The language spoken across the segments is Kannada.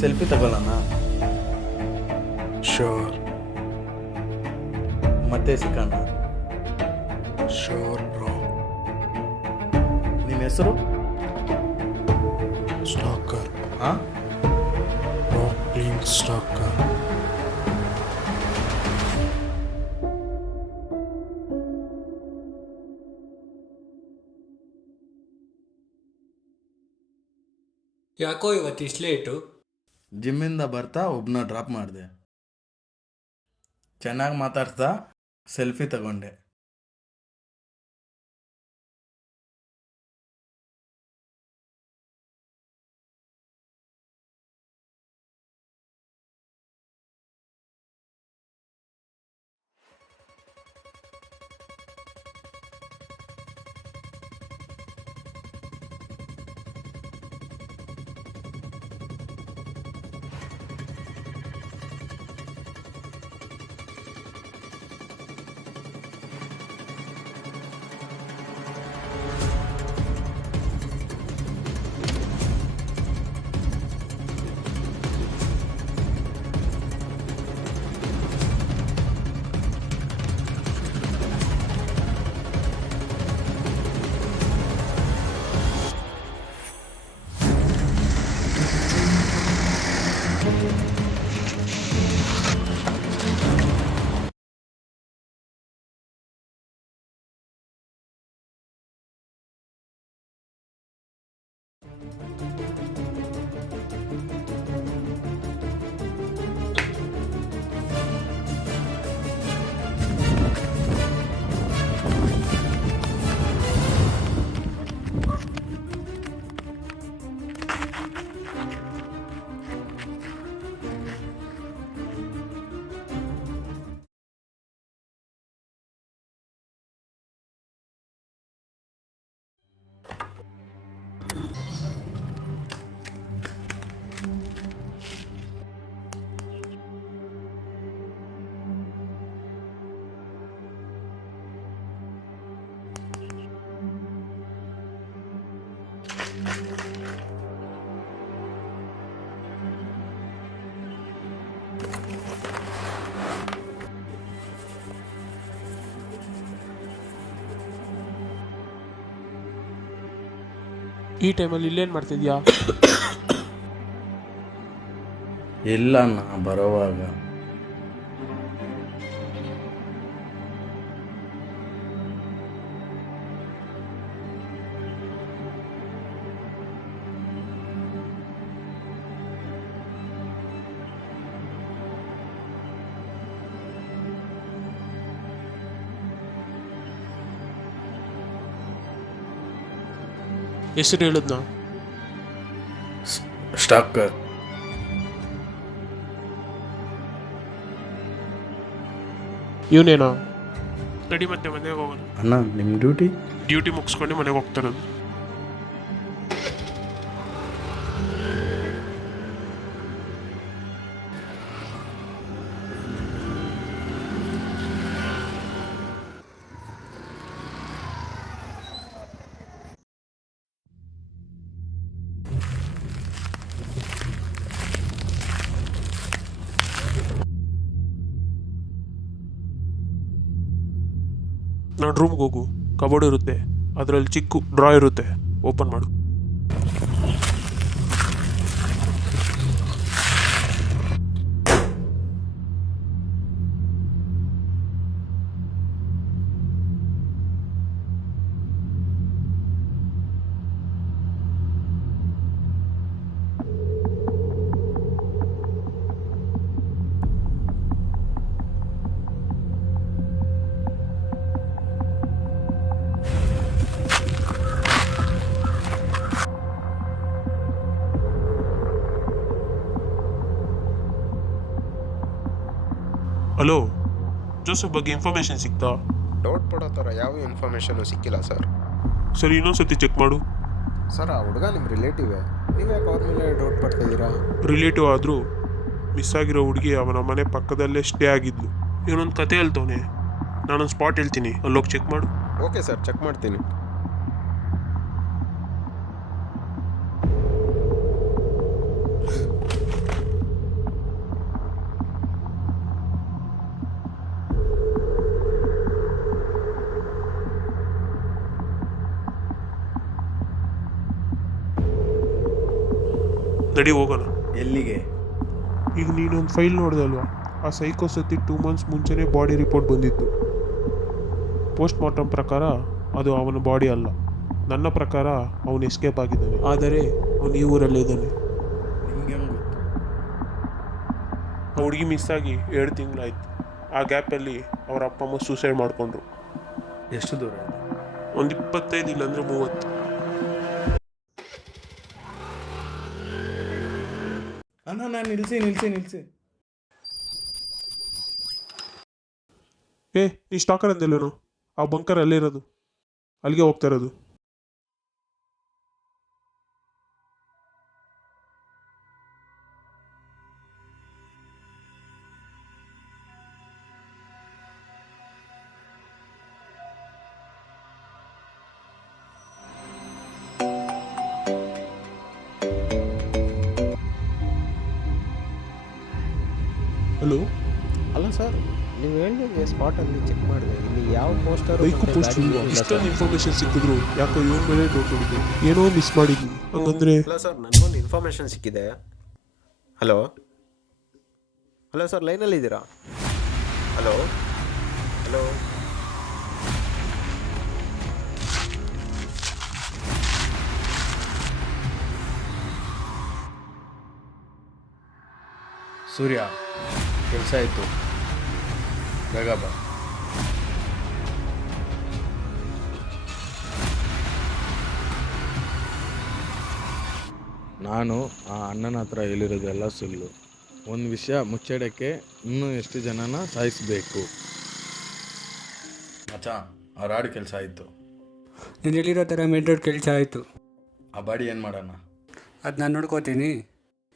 ಸೆಲ್ಫಿ ತಗೊಳ್ಳೋಣ. ಶೋರ್ ಮತ್ತೆ ಸಿಕ್ಕಣ್ಣ. Sure bro. ನಿಮ್ಮ ಹೆಸರು? ಸ್ಟಾಕರ್. ಹಾಂ, ರಾಕ್ಲಿಂಗ್ ಸ್ಟಾಕರ್. ಯಾಕೋ ಇವತ್ತು ಇಷ್ಟು ಲೇಟು? ಜಿಮ್ಮಿಂದ ಬರ್ತಾ ಒಬ್ಬನ ಡ್ರಾಪ್ ಮಾಡಿದೆ. ಚೆನ್ನಾಗಿ ಮಾತಾಡ್ತಾ ಸೆಲ್ಫಿ ತಗೊಂಡೆ. ಈ ಟೈಮಲ್ಲಿ ಇಲ್ಲೇನು ಮಾಡ್ತಿದ್ಯಾ? ಇಲ್ಲ ಅಣ್ಣ, ಬರೋವಾಗ. ಹೆಸರು ಹೇಳಿದ್ನಾ? ಸ್ಟಾಕರ್. ಇವನೇನಾ? ನಡಿ ಮತ್ತೆ ಮನೆಗೆ ಹೋಗೋಣ. ಅಣ್ಣ, ನಿಮ್ಮ ಡ್ಯೂಟಿ? ಡ್ಯೂಟಿ ಮುಗಿಸ್ಕೊಂಡು ಮನೆಗೆ ಹೋಗ್ತಾನೆ. ನಾನು ರೂಮ್ಗೆ ಹೋಗು. ಕಬೋರ್ಡ್ ಇರುತ್ತೆ, ಅದರಲ್ಲಿ ಚಿಕ್ಕ ಡ್ರಾ ಇರುತ್ತೆ, ಓಪನ್ ಮಾಡು. ಹಲೋ, ಜೋಸೆಫ್ ಬಗ್ಗೆ ಇನ್ಫಾರ್ಮೇಷನ್ ಸಿಗ್ತಾ? ಡೌಟ್ ಪಡೋ ಥರ ಯಾವ ಇನ್ಫಾರ್ಮೇಷನು ಸಿಕ್ಕಿಲ್ಲ ಸರ್. ಸರಿ, ಇನ್ನೊಂದ್ಸತಿ ಚೆಕ್ ಮಾಡು. ಸರ್, ಆ ಹುಡುಗ ನಿಮ್ಮ ರಿಲೇಟಿವೇ, ನೀವು ಯಾಕೆ ಅವ್ರ ಮೇಲೆ ಡೌಟ್ ಪಡ್ತಿದ್ದೀರಾ? ರಿಲೇಟಿವ್ ಆದರೂ ಮಿಸ್ ಆಗಿರೋ ಹುಡುಗಿ ಅವನ ಮನೆ ಪಕ್ಕದಲ್ಲೇ ಸ್ಟೇ ಆಗಿದ್ಲು. ಇವನೊಂದು ಕತೆ ಹೇಳ್ತವನೆ, ನಾನೊಂದು ಸ್ಪಾಟ್ ಹೇಳ್ತೀನಿ, ಅಲ್ಲೋಗಿ ಚೆಕ್ ಮಾಡು. ಓಕೆ ಸರ್, ಚೆಕ್ ಮಾಡ್ತೀನಿ. ನಡಿ ಹೋಗೋಣ. ಎಲ್ಲಿಗೆ? ಈಗ ನೀನೊಂದು ಫೈಲ್ ನೋಡಿದೆ ಅಲ್ವಾ, ಆ ಸೈಕೋ ಸತಿ 2 ಮಂತ್ಸ್ ಮುಂಚೆನೇ ಬಾಡಿ ರಿಪೋರ್ಟ್ ಬಂದಿತ್ತು. ಪೋಸ್ಟ್ ಮಾರ್ಟಮ್ ಪ್ರಕಾರ ಅದು ಅವನ ಬಾಡಿ ಅಲ್ಲ. ನನ್ನ ಪ್ರಕಾರ ಅವನು ಎಸ್ಕೇಪ್ ಆಗಿದ್ದಾನೆ, ಆದರೆ ಅವನು ಈ ಊರಲ್ಲೇ ಇದ್ದಾನೆ. ನಿಮ್ಗೆ ಹೆಂಗೆ ಗೊತ್ತು? ಆ ಹುಡುಗಿ ಮಿಸ್ ಆಗಿ 2 ತಿಂಗಳಾಯ್ತು. ಆ ಗ್ಯಾಪಲ್ಲಿ ಅವ್ರ ಅಪ್ಪ ಅಮ್ಮ ಸೂಸೈಡ್ ಮಾಡಿಕೊಂಡ್ರು. ಎಷ್ಟು ದೂರ ಇದೆ? ಒಂದು 25 ಇಲ್ಲಾಂದರೆ 30. ಅಣ್ಣ ನಿಲ್ಸಿ. ನೀ ಸ್ಟಾಕರ್ ಅಂದಲ್ಲೇನು? ಆ ಬಂಕರ್ ಅಲ್ಲೇ ಇರೋದು, ಅಲ್ಲಿಗೆ ಹೋಗ್ತಾ ಇರೋದು. ಹಲೋ, ಅಲ್ಲ ಸರ್, ನೀವು ಹೇಳಿದಂಗೆ ಸ್ಪಾಟಲ್ಲಿ ಚೆಕ್ ಮಾಡಿದೆ. ಇಲ್ಲಿ ಯಾವ ಪೋಸ್ಟರ್ ಬೈಕು ಪೋಸ್ಟ್ ಇಲ್ವಾ? ಇಷ್ಟೊಂದು ಇನ್ಫಾರ್ಮೇಶನ್ ಸಿಕ್ಕಿದ್ರು ಯಾಕೋ ಇವನ್ ಮೇಲೆ ಡೌಟ್ ಹೊಡಿದೆ. ಏನೋ ಮಿಸ್ ಮಾಡಿದ್ವಿ. ಹಂಗಂದ್ರೆ ಅಲ್ಲ ಸರ್, ನನಗೊಂದು ಇನ್ಫಾರ್ಮೇಷನ್ ಸಿಕ್ಕಿದೆ. ಹಲೋ ಸರ್, ಲೈನಲ್ಲಿದ್ದೀರಾ? ಹಲೋ ಸೂರ್ಯ, ಕೆಲಸ ಆಯಿತು, ಬೇಗ ಬಾ. ನಾನು ಆ ಅಣ್ಣನ ಹತ್ರ ಹೇಳಿರೋದೆಲ್ಲ ಸುಳ್ಳು. ಒಂದು ವಿಷಯ ಮುಚ್ಚಿಡೋಕ್ಕೆ ಇನ್ನೂ ಎಷ್ಟು ಜನನ ಸಾಯಿಸಬೇಕು. ಮಚ್ಚ, ಆ ರಾಡ್ ಕೆಲಸ ಆಯಿತು. ನೀನು ಹೇಳಿರೋ ಥರ ಮೇನ್ ರೋಡ್ ಕೆಲಸ ಆಯಿತು. ಆ ಬಾಡಿ ಏನು ಮಾಡೋಣ? ಅದು ನಾನು ನೋಡ್ಕೋತೀನಿ.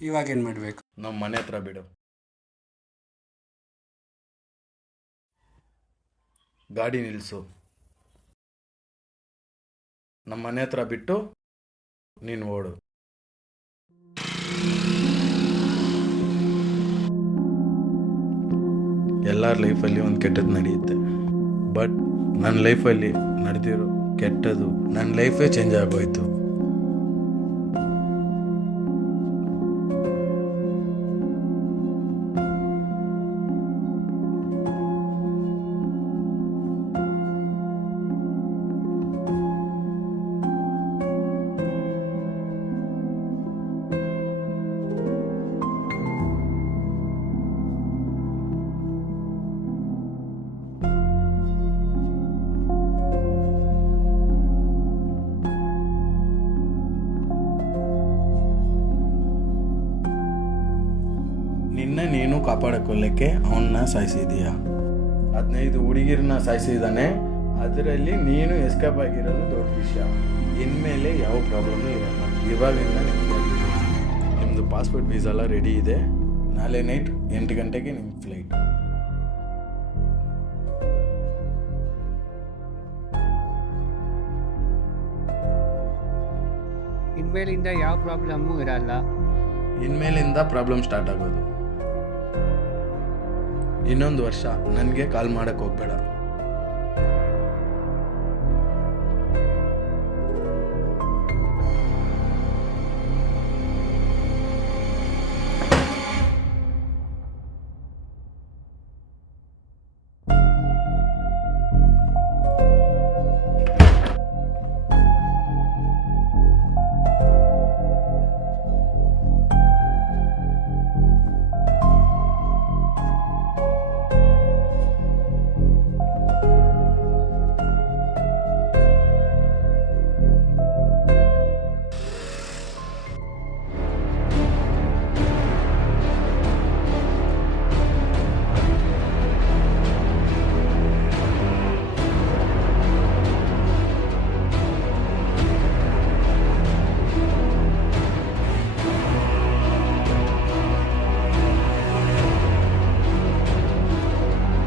ಇವಾಗ ಏನು ಮಾಡಬೇಕು? ನಮ್ಮ ಮನೆ ಹತ್ರ ಬಿಡು. ಗಾಡಿ ನಿಲ್ಲಿಸು. ನಮ್ಮ ಮನೆ ಹತ್ರ ಬಿಟ್ಟು ನೀನು ಓಡು. ಎಲ್ಲರ ಲೈಫಲ್ಲಿ ಒಂದು ಕೆಟ್ಟದ್ದು ನಡೆಯುತ್ತೆ, ಬಟ್ ನನ್ನ ಲೈಫಲ್ಲಿ ನಡೆದಿರೋ ಕೆಟ್ಟದ್ದು ನನ್ನ ಲೈಫೇ ಚೇಂಜ್ ಆಗೋಯ್ತು. ನಿನ್ನ ನೀನು ಕಾಪಾಡಿಕೊಳ್ಳಕ್ಕೆ ಅವನ್ನ ಸಾಯಿಸಿದೀಯ. 15 ಹುಡುಗಿರನ್ನ ಸಾಯಿಸಿದ್ದಾನೆ. ಅದರಲ್ಲಿ ನೀನು ಎಸ್ಕೇಪ್ ಆಗಿರೋದು ದೊಡ್ಡ ವಿಷಯ. ಇನ್ಮೇಲೆ ಯಾವ ಪ್ರಾಬ್ಲಮ್ಮು ಇರಲ್ಲ. ಇವಾಗಿಂದ ನಿಮ್ಮದು ಪಾಸ್ಪೋರ್ಟ್ ವೀಸಾ ಎಲ್ಲ ರೆಡಿ ಇದೆ. ನಾಳೆ ನೈಟ್ 8 ಗಂಟೆಗೆ ನಿಮ್ಮ ಫ್ಲೈಟ್. ಇನ್ಮೇಲಿಂದ ಯಾವ ಪ್ರಾಬ್ಲಮ್ಮು ಇರಲ್ಲ. ಇನ್ಮೇಲಿಂದ ಪ್ರಾಬ್ಲಮ್ ಸ್ಟಾರ್ಟ್ ಆಗೋದು. ಇನ್ನೊಂದು ವರ್ಷ ನನಗೆ ಕಾಲ್ ಮಾಡೋಕ್ಕೆ ಹೋಗಬೇಡ.